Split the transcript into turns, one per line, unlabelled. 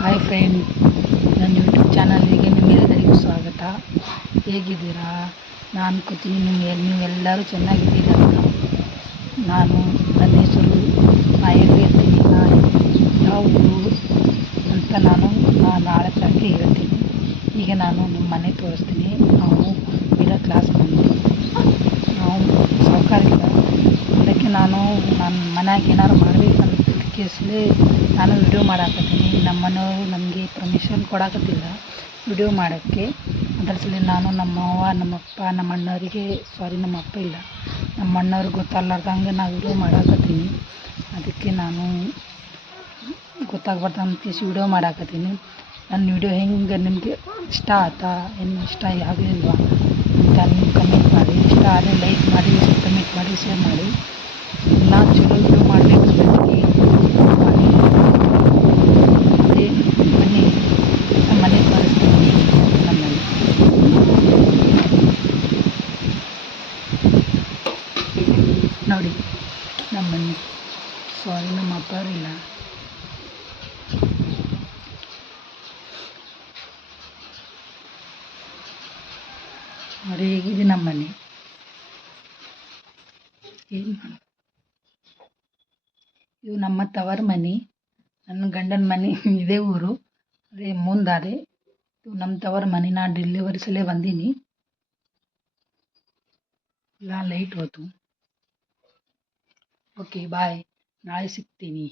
Hi friend ನನ್ನ YouTube ಚಾನಲಿಗೆ ನಿಮ್ಮೆಲ್ಲರಿಗೂ ಸ್ವಾಗತ. ಹೇಗಿದ್ದೀರಾ? ನಾನು ಅನ್ಕೋತೀನಿ ನಿಮಗೆ, ನೀವೆಲ್ಲರೂ ಚೆನ್ನಾಗಿದ್ದೀರಾ? ಅಂತ ನಾನು ನನ್ನ ಹೆಸರು ನಾ ಎಲ್ಲಿ ಇರ್ತೀನಿ ನಾ ಯಾವ ಅಂತ ನಾನು ನಾಳೆ ಸಂಜೆ ಹೇಳ್ತೀನಿ. ಈಗ ನಾನು ನಿಮ್ಮ ಮನೆ ತೋರಿಸ್ತೀನಿ. ನಾವು ಇರೋ ಕ್ಲಾಸ್ ಬಂದು ನಾವು ಸಾವುಕಾರಿಲ್ಲ ಅದಕ್ಕೆ ನಾನು ನನ್ನ ಮನೆಯಾಗ ಏನಾದ್ರು ಮಾಡ್ಬೇಕಂತ ಕೇಸಲ್ಲಿ ನಾನು ವಿಡಿಯೋ ಮಾಡಾಕತ್ತೀನಿ ನಮ್ಮ ಮನೆಯವರು ನಮಗೆ ಪರ್ಮಿಷನ್ ಕೊಡಾಕತ್ತಿಲ್ಲ ವಿಡಿಯೋ ಮಾಡೋಕ್ಕೆ. ಅದ್ರ ಸಲ ನಾನು ನಮ್ಮ ಅವ್ವ ನಮ್ಮ ಅಪ್ಪ ನಮ್ಮ ಅಣ್ಣವರಿಗೆ ಸಾರಿ ನಮ್ಮ ಅಪ್ಪ ಇಲ್ಲ. ನಮ್ಮ ಅಣ್ಣವ್ರಿಗೆ ಗೊತ್ತಾಗ್ಲಾರ್ದಂಗೆ ನಾ ವಿಡಿಯೋ ಮಾಡಾಕತ್ತೀನಿ. ಅದಕ್ಕೆ ನಾನು ಗೊತ್ತಾಗ್ಬಾರ್ದು ಅಂತ ಕೇಸಿ ವಿಡಿಯೋ ಮಾಡಾಕತ್ತೀನಿ. ನನ್ನ ವಿಡಿಯೋ ಹೆಂಗೆ ನಿಮಗೆ ಇಷ್ಟ ಆತಾ ಏನು ಇಷ್ಟ ಆಗಲಿಲ್ವಾ ಅಂತ ನೀವು ಕಮೆಂಟ್ ಮಾಡಿ. ಇಷ್ಟ ಆದರೆ ಲೈಕ್ ಮಾಡಿ ಕಮೆಂಟ್ ಮಾಡಿ ಶೇರ್ ಮಾಡಿ. ನಾನು ಚಲೋ ವಿಡಿಯೋ ಮಾಡಬೇಕು ಜನರಿಗೆ ಮಾಡಿ ಅದೇ ಬನ್ನಿ ನಮ್ಮ ಮನೆ ತೋರಿಸ್ತೀನಿ ನಮ್ಮ ಮನೆ ನೋಡಿ. ನಮ್ಮನ್ನು. ಮನೆ ಸಾರಿ ನಮ್ಮ ಅಪ್ಪರಿಲ್ಲ ನೋಡಿ ಹೇಗಿದೆ ನಮ್ಮ ಮನೆ ಏನು ಮಾಡ ಇವು ನಮ್ಮ ತವರ ಮನೆ, ನನ್ನ ಗಂಡನ ಮನೆ ಇದೇ ಊರು. ಅದೇ ಮುಂದಾದೆ. ಇವು ನಮ್ಮ ತವರ ಮನೆ, ನಾ ಡೆಲಿವರಿ ಸಲೇ ಬಂದೀನಿ. ಇಲ್ಲ ಲೈಟ್ ಹೋತು. ಓಕೆ ಬಾಯ್ ನಾಳೆ ಸಿಗ್ತೀನಿ